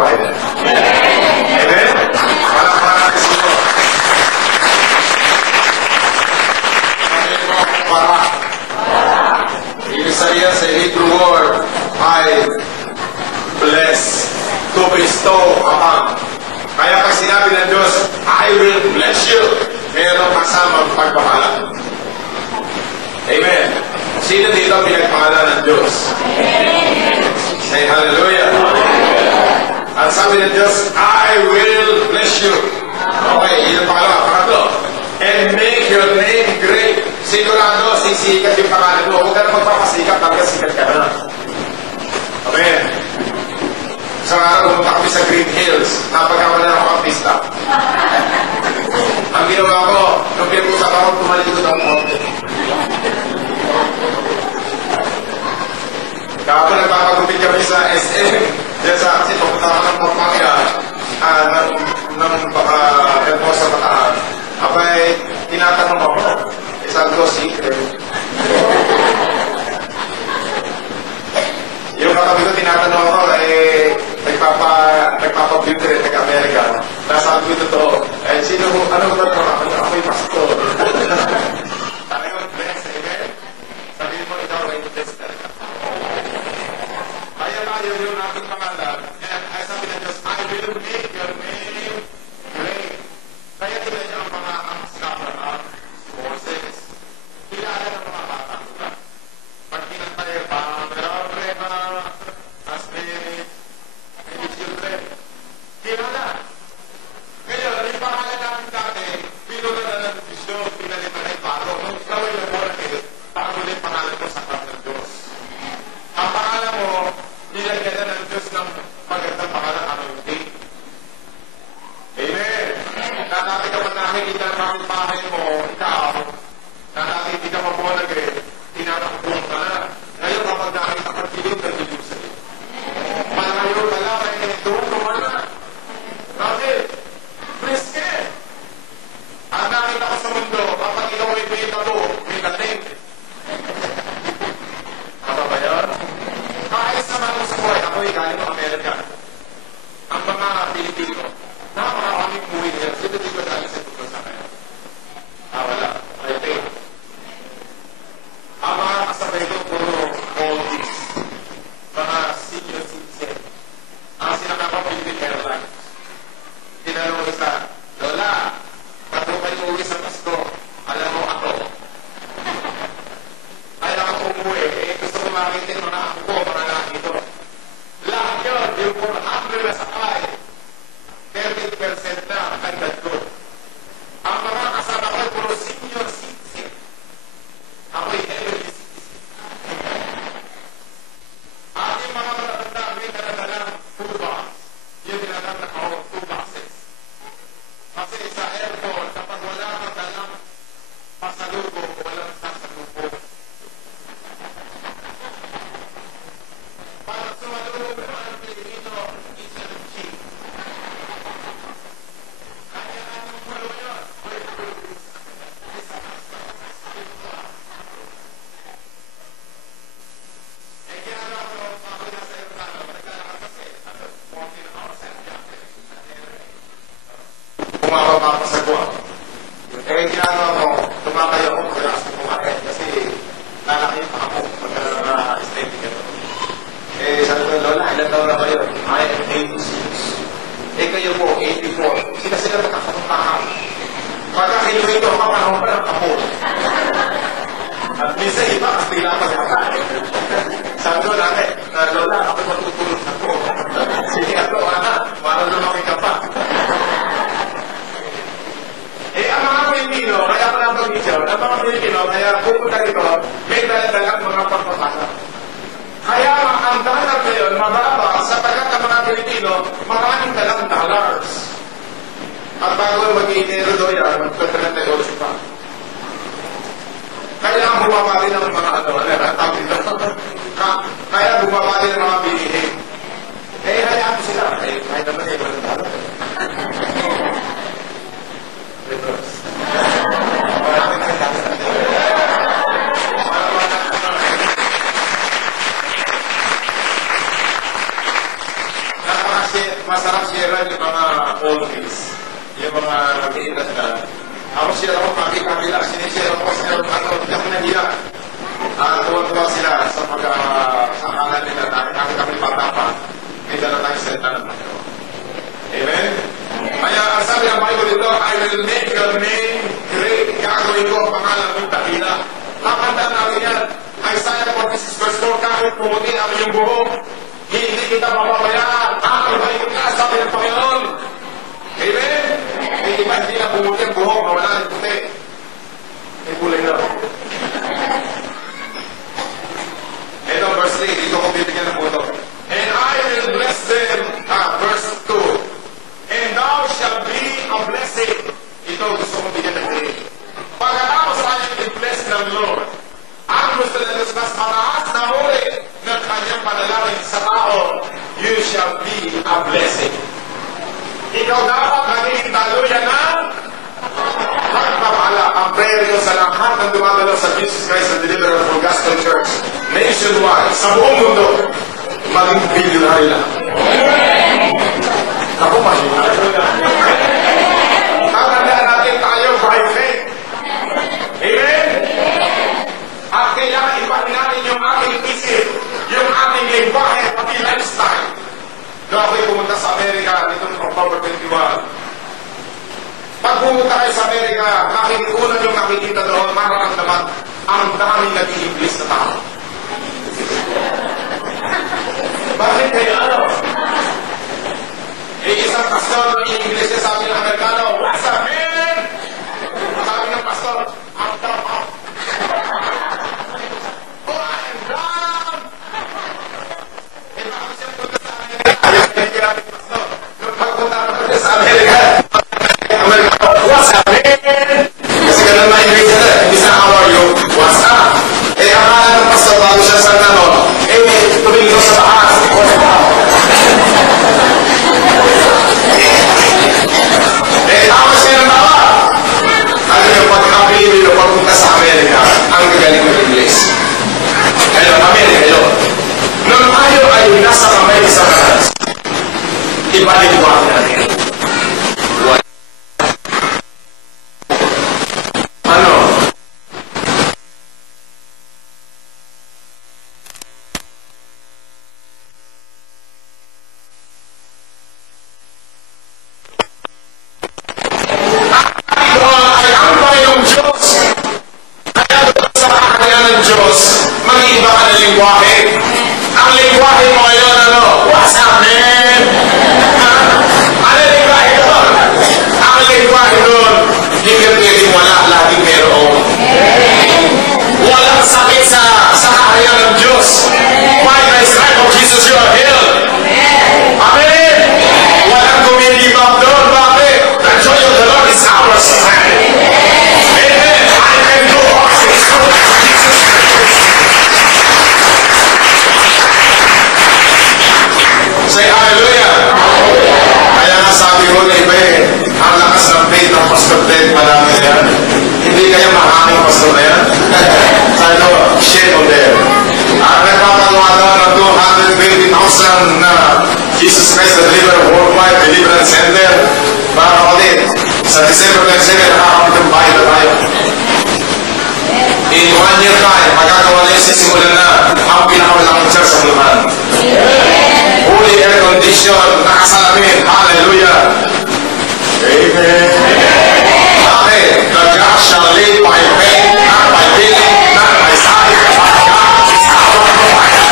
provider. Amen? Palakpakan natin sa ito. Sabi mo, para. Ibig sabihin sa Hebrew word, I bless, to bestow upon. Kaya pag sinabi ng Diyos, I will bless you, meron kasamang pagpapala. Amen. Sino dito pinagpala ng Diyos? Say hallelujah. At sabi ng Diyos, I will bless you. Okay, yun ang pangalawa. Pangatlo, and make your name great. Sigurado, sisikat yung pangalan mo. Huwag ka na magpapasikat, talaga sikat ka na. Amen. Sa araw, pumunta kami sa Green Hills. Napagkama na ako ang pista. Ang ginawa ko, nung pinag-usap ako, tumalikod ang konti. Kapag nagpapagupit kami sa SM, dyan sa kasi pumunta ako ng Pampanga, ng Hermosa Bataan. Abay, tinatanong ako, isang ko secret. Yung katabi ko, tinatanong ako, nagpapa-beauty rin, nag-American. Nasabi ko totoo, sino mo, ano ba ito? Ako'y pastor. Talagang bless, amen? Sabihin mo, ikaw ay bless talaga. Kaya tayo yung aking pangalan, and ay sabi na Diyos, I will make your name great. Kaya tila niyo ang mga Abraham, Moses, kilala ng mga bata. Pag kinantayo pa, Abraham, Asmin, any children, kilala. Ngayon, yung pangalan namin dati, pinunan na ng Diyos, pinalitan ay bago. Kung ikaw ay nabuhan kayo, bago din pangalan mo sa harap ng Diyos. Ang pangalan mo, nilagyan na ng Diyos ng magandang pangalan, ano yung day. Amen. Dati kapag nakikita ng bahay mo, ikaw, na dati hindi ka mabuhalag eh, tinatakbuhan ka na. Ngayon kapag nakikita ka piling, nagiging sa'yo. Malayo ka lang, doon ka na. Bakit? Preske! Ang nakita ko sa mundo, kapag ikaw ay may tato, may dating. Tama ba yan? Kahit sa mga sa buhay, ako ay galing ng Amerika. Ang mga Pilipino, napakaraming umuwi nila. Sino dito dahil sa tuto sa kanya? Wala. I think. Ang mga kasabay ko, puro oldies. Mga senior citizen. Ang sinakapa Philippine Airlines. Tinanong ko sa, Lola, ba't kayo uwi sa Pasko? Alam mo ako. Ayaw ako umuwi. Gusto ko makita yung mga ako ko, mga nakito. Lahat yun, yung 400 na sakay. 30% na ang kandad ko. Ang mga kasama ko, puro senior citizen. Ako'y elderly citizen. Ating mga matatanda, may kanadalang 2 box. Yung nilalang na ako, 2 boxes. Kasi sa airport, kapag wala kang dalang pasalubo, walang sasalubo. Para sumalubo ka ng Pilipino, isa ng cheap. Kaya anong malo yun? Ginagawa ko, ako nasa aeroplano, naglalakad kasi, 14 hours and bumababa pa sa buwan. Ginagawa ko, tumakayo ako, kailangan ko kumain kasi lalaki pa ako pagka na-steady ka to. Sabi ko, Lola, ilan taon na kayo? I am 86. Kayo po, 84. Sila nakakapuntahan. Pagka kinuwento ako, panahon pa ng kapon. At minsan iba, kasi tila pa siya. Sabi ko, Lola, ako matutulog ako. Sige ako, para lumaki ka pa. Ang mga Pilipino, kaya pala pag-video, ang mga Pilipino, kaya pupunta dito, may dala-dalang mga pagpapasa. Kaya ang dalar ngayon, mababa, sapagkat ang mga Pilipino, maraming dalang dollars. At bago mag-iinero doon yan, magpapalantayosyo pa. Kaya bumaba din ang mga kaya bumaba din ang mga bilihin. Hayaan mo sila. Kahit naman ay walang dollar. masarap share yung mga oldies. Yung mga nag-iindas na. Ako share ako, kami-kamila. Sinishare ako sa hindi ako nahiya. Tuwan-tuwa sila sa akala nila na kami bata pa. May dala tayong salita ng Panginoon. Amen? Kaya ang sabi ng Bible dito, I will make your name great. Gagawin ko ang pangalan ng dakila. Kakandaan natin yan. Isaiah 46 verse 4, kahit pumuti ang iyong buhok, hindi kita mapabayaan. Akalbayin ka, sabi ng Panginoon. Amen? Hindi ba hindi na pumuti ang buhok, mawala ng puti. May kulay na. Ito, verse 3, dito ko bibigyan ng puto. And I will bless them, verse 2. And thou shall be a blessing. Ito, gusto kong bigyan ng 3. Pagkatapos tayo i-bless ng Lord, ang gusto na Diyos mas mataas na huli ng kanyang panalangin sa tao, you shall be a blessing. Ikaw dapat maging daluyan ng pagpapala. Ang prayer nyo sa lahat ng dumadalo sa Jesus Christ and Deliverer for Gospel Church nationwide, sa buong mundo, maging billionaire lang. Ako mahina. Tatandaan natin tayo by faith. Amen? At kailangan ipahin natin yung ating isip, yung ating lingwahe, pati lifestyle. Doon ako'y pumunta sa Amerika nitong October 21. Pag pumunta kayo sa Amerika, una yung nakikita doon, mararamdaman ang daming nag-i-English na tao. Bakit kaya ano? Isang pastor ng English na sabi ng Amerikano, what's up, man? Sabi ng pastor, up, down, up. Go and down! E bakit siya punta sa Amerika? Ayaw kaya pastor. Nung pagpunta naman sa Amerika, what's up, man? Kasi ganun na English na, hindi sa how are you? What's up? Akala ng pastor bago siya sa tanong, tumingin ko sa taas. Tawa siya ng tawa. Ano yung pagkakapili na pagpunta sa Amerika, ang gagaling ng English. Hello, Amerika, hello. Nung tayo ay nasa kamay sa kanas, ibalik-wag natin. Ano? Ang lingwahe mo ngayon, ano? What's up, man? Ano lingwahe doon? Ang lingwahe doon, hindi ka pwedeng wala, laging meron. Walang sakit sa kaharian ng Diyos. By the stripe of Jesus, you are healed. Amen? Walang kumilibab doon. Bakit? The joy of the Lord is our strength. Amen? I can do all things through Jesus Christ. Say hallelujah! Kaya nga sabi ko na iba ang lakas ng faith ng Pastor Ted, marami yan. Hindi kaya mahangin Pastor na yan. Sabi ko, shame on them. At nagpapagawa daw ng 220,000 na Jesus Christ the Deliverer Worldwide Deliverance Center. Para kapatid, sa December 27, nakakapit ang bahay na tayo. In 1 year time, magagawa na yung sisimulan na ang pinakamalaking church sa Luman. Fully air condition, nakasalamin. Hallelujah. Amen. Bakit? The just shall live by faith, not by feeling, not by sight, but God is our provider.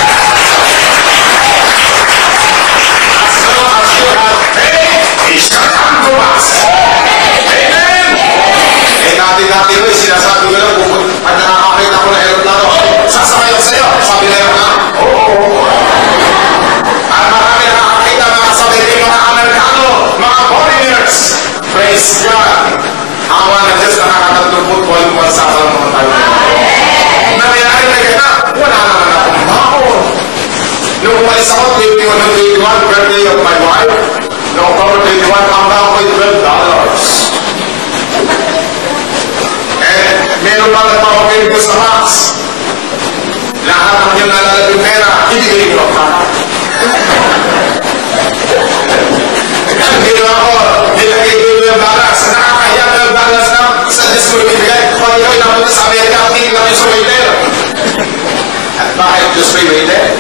As long as you have faith, it shall come to pass. Amen. Dati-dati ko, sinasabi ko lang, pag nakakakita ko na aeroplano, sasakay ako sa'yo. Sabi na yun, oo. Praise God! Awa na Diyos, nakakatatlupot po yung bansa sa mga tayo. Nangyayari na gana, wala naman akong baon. Nung umalis ako, 21 birthday of my wife, no October 21, ang baon ko $12. Meron pa nagpapapili ko sa Max. Lahat ng yung nalalagay pera, hindi ko yung Freeway there.